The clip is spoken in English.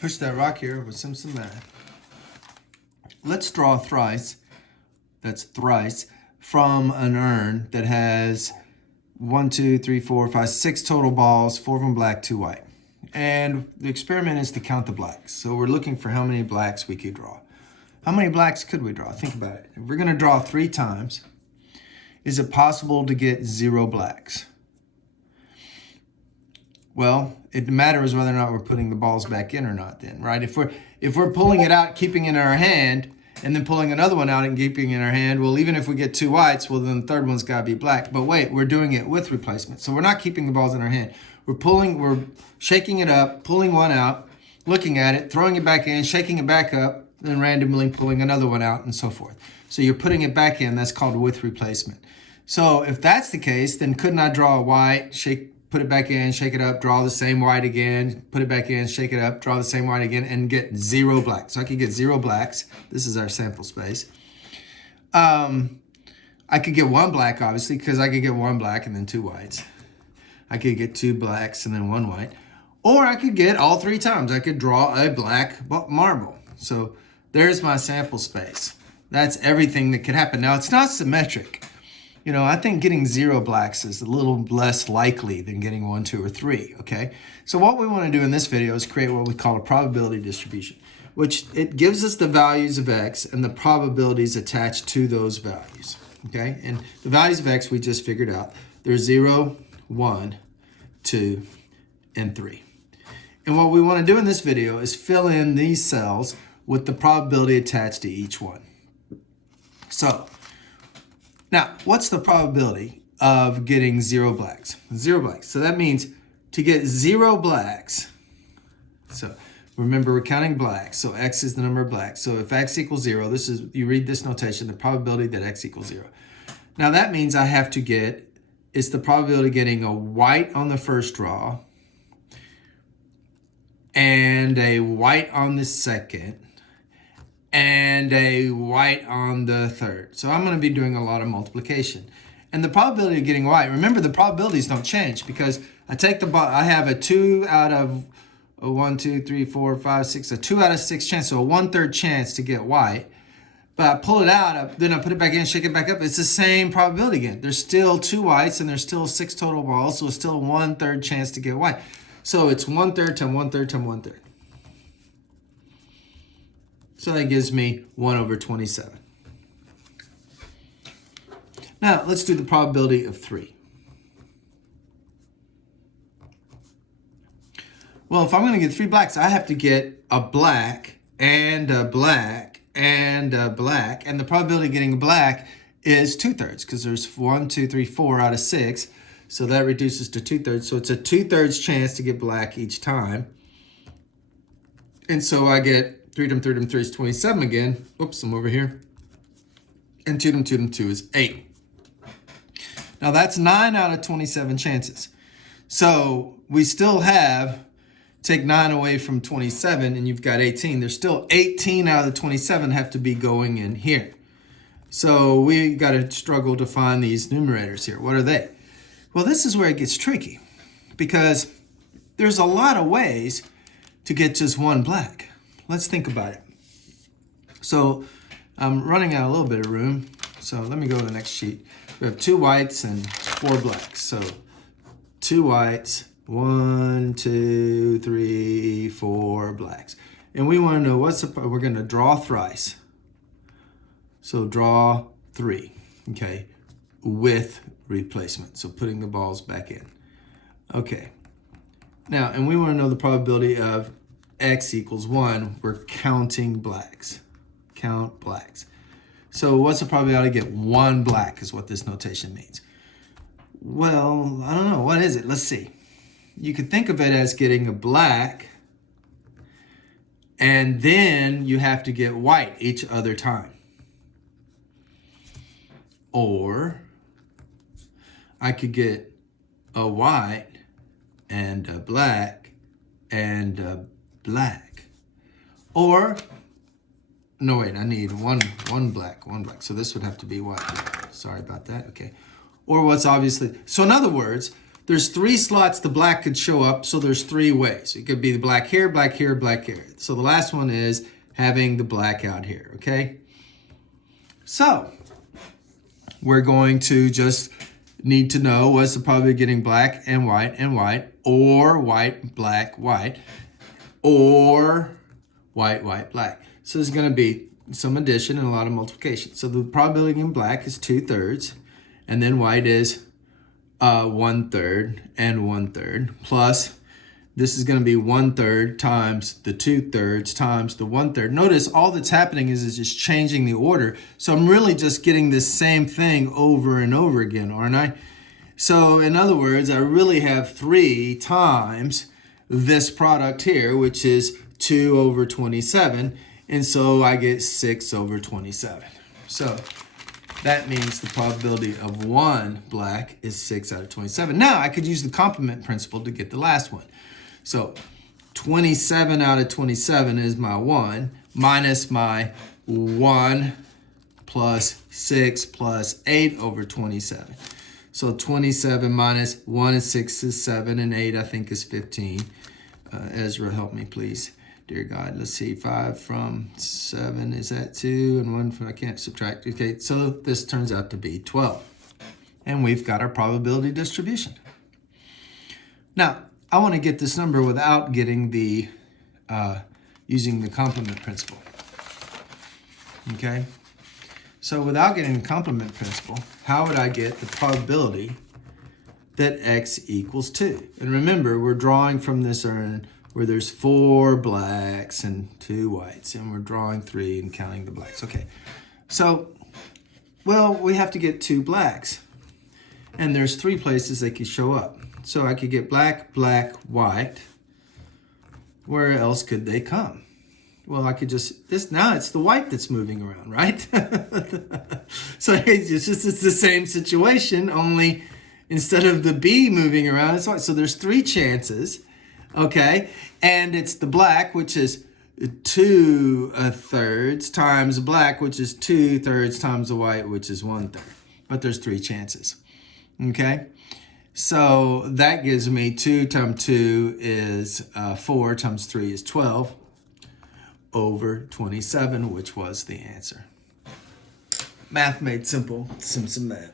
Push that rock here with Simpson math. Let's draw thrice, that's thrice, from an urn that has 1, 2, 3, 4, 5, 6 total balls, 4 of them black, 2 white. And the experiment is to count the blacks. So we're looking for how many blacks we could draw. How many blacks could we draw? Think about it. If we're going to draw 3 times, is it possible to get 0 blacks? Well, it matters whether or not we're putting the balls back in or not then, right? If we're pulling it out, keeping it in our hand, and then pulling another one out and keeping it in our hand, well, even if we get 2 whites, well, then the third one's got to be black. But wait, we're doing it with replacement. So we're not keeping the balls in our hand. We're shaking it up, pulling one out, looking at it, throwing it back in, shaking it back up, then randomly pulling another one out, and so forth. So you're putting it back in. That's called with replacement. So if that's the case, then couldn't I draw a white, put it back in, shake it up, draw the same white again, put it back in, shake it up, draw the same white again, and get 0 blacks. So I could get 0 blacks. This is our sample space. I could get 1 black, obviously, because I could get 1 black and then 2 whites. I could get 2 blacks and then 1 white. Or I could get all 3 times. I could draw a black marble. So there's my sample space. That's everything that could happen. Now, it's not symmetric. You know, I think getting 0 blacks is a little less likely than getting 1, 2, or 3, okay? So what we want to do in this video is create what we call a probability distribution, which it gives us the values of x and the probabilities attached to those values, okay? And the values of x we just figured out. They're 0, 1, 2, and 3. And what we want to do in this video is fill in these cells with the probability attached to each one. So, now, what's the probability of getting 0 blacks? 0 blacks. So that means to get 0 blacks, so remember we're counting blacks, so x is the number of blacks. So if x equals 0, this is, you read this notation, the probability that x equals 0. Now that means I have to get, it's the probability of getting a white on the first draw, and a white on the second, and a white on the third. So I'm going to be doing a lot of multiplication. And the probability of getting white, remember the probabilities don't change because I take I have a 2 out of 1, 2, 3, 4, 5, 6, a 2 out of 6 chance, so a 1/3 chance to get white. But I pull it out, then I put it back in, shake it back up. It's the same probability again. There's still 2 whites and there's still 6 total balls, so it's still a 1/3 chance to get white. So it's 1/3 times 1/3 times 1/3. So that gives me 1/27. Now, let's do the probability of 3. Well, if I'm going to get 3 blacks, I have to get a black and a black and a black. And the probability of getting a black is 2/3 because there's 1, 2, 3, 4 out of 6. So that reduces to 2/3. So it's a 2/3 chance to get black each time. And so I get 3 times 3 times 3 is 27 again. Oops, I'm over here. And 2 times 2 times 2 is 8. Now that's 9 out of 27 chances. So we still have, take 9 away from 27 and you've got 18. There's still 18 out of the 27 have to be going in here. So we got to struggle to find these numerators here. What are they? Well, this is where it gets tricky because there's a lot of ways to get just 1 black. Let's think about it. So I'm running out a little bit of room. So let me go to the next sheet. We have 2 whites and 4 blacks. So 2 whites, 1, 2, 3, 4 blacks. And we want to know we're going to draw thrice. So draw 3, okay, with replacement. So putting the balls back in. Okay. Now, and we want to know the probability of x equals 1, we're counting blacks. Count blacks. So what's the probability to get 1 black is what this notation means. Well, I don't know. What is it? Let's see. You could think of it as getting a black, and then you have to get white each other time. Or I could get a white and a black and a black. Or, no wait, I need one black. So this would have to be white. Sorry about that, okay. Or what's obviously, so in other words, there's 3 slots the black could show up, so there's 3 ways. It could be the black here, black here, black here. So the last one is having the black out here, okay? So we're going to just need to know what's the probability of getting black and white, or white, black, white, or white, white, black. So there's going to be some addition and a lot of multiplication. So the probability of getting black is 2/3, and then white is 1/3 and 1/3, plus this is going to be 1/3 times the 2/3 times the 1/3. Notice all that's happening is just changing the order. So I'm really just getting this same thing over and over again, aren't I? So in other words, I really have 3 times this product here, which is 2/27. And so I get 6/27. So that means the probability of 1 black is 6/27. Now I could use the complement principle to get the last one. So 27/27 is my 1 minus my 1 plus 6 plus 8/27. So 27 minus 1 is 6 is 7, and 8 I think is 15. Ezra, help me please. Dear God, let's see, 5 from 7, is that 2? And 1 from, I can't subtract. Okay, so this turns out to be 12. And we've got our probability distribution. Now, I want to get this number without getting the, using the complement principle. Okay? So without getting the complement principle, how would I get the probability that x equals 2? And remember, we're drawing from this urn where there's 4 blacks and 2 whites, and we're drawing 3 and counting the blacks. Okay, so, well, we have to get 2 blacks, and there's 3 places they could show up. So I could get black, black, white. Where else could they come? Well, I could just, now it's the white that's moving around, right? So it's the same situation, only instead of the B moving around, it's white. So there's 3 chances. Okay, and it's the black, which is 2/3 times black, which is 2/3 times the white, which is 1/3. But there's 3 chances. Okay, so that gives me 2 times 2 is 4 times 3 is 12/27, which was the answer. Math made simple, Simpson math.